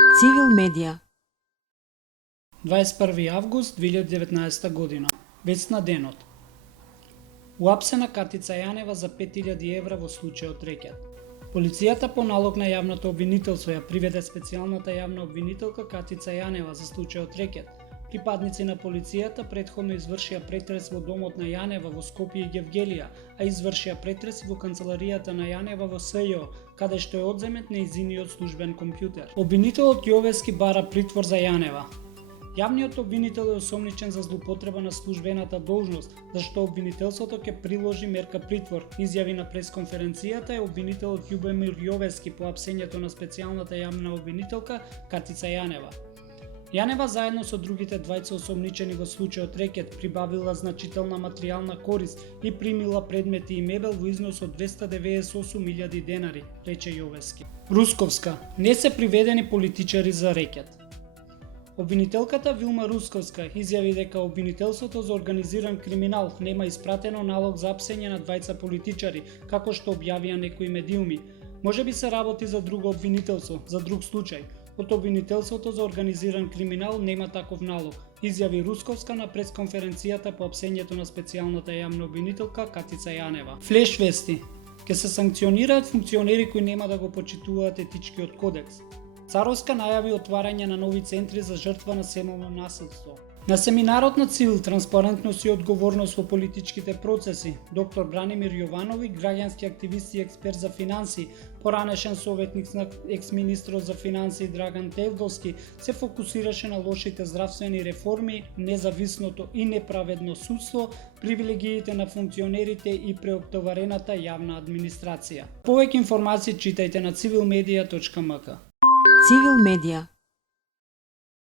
Цивил медија. 21 август 2019 година. Вест на денот. Уапсена Катица Јанева за 5000 евра во случајот рекет. Полицијата по налог на јавното обвинителство ја приведе специјалната јавна обвинителка Катица Јанева за случајот рекет. Припадници на полицијата претходно извршија претрес во домот на Јанева во Скопје и Гевгелија, а извршија претрес во канцеларијата на Јанева во СЈО, каде што е одземет нејзиниот службен компјутер. Обвинителот Јовевски бара притвор за Јанева. Јавниот обвинител е осомничен за злоупотреба на службената должност, зашто обвинителството ќе приложи мерка притвор, изјави на пресконференцијата е обвинителот Љубомир Јовевски по апсењето на специјалната јавна обвинителка Катица Јанева. Јанева заедно со другите двајца осомничени во случајот рекет прибавила значителна материјална корист и примила предмети и мебел во износ од 298.000 денари, рече Јовевски. Русковска. Не се приведени политичари за рекет. Обвинителката Вилма Русковска изјави дека обвинителството за организиран криминал нема испратено налог за апсење на двајца политичари, како што објавија некои медиуми. Може би се работи за друго обвинителство, за друг случај. Од обвинителството за организиран криминал нема таков налог, изјави Русковска на пресконференцијата по апсењето на специјалната јавна обвинителка Катица Јанева. Флеш вести. Ке се санкционираат функционери кои нема да го почитуваат етичкиот кодекс. Царовска најави отварање на нови центри за жртва на семејно насилство. На семинарот на ЦИЛ транспарентност и одговорност во политичките процеси, доктор Бранимир Јовановиќ, граѓански активист и експерт за финанси, поранешен советник на екс-министрот за финанси Драган Тевдовски, се фокусираше на лошите здравствени реформи, независното и неправедно судство, привилегиите на функционерите и преоптоварената јавна администрација. Повеќе информации читајте на civilmedia.mk. Цивил медија.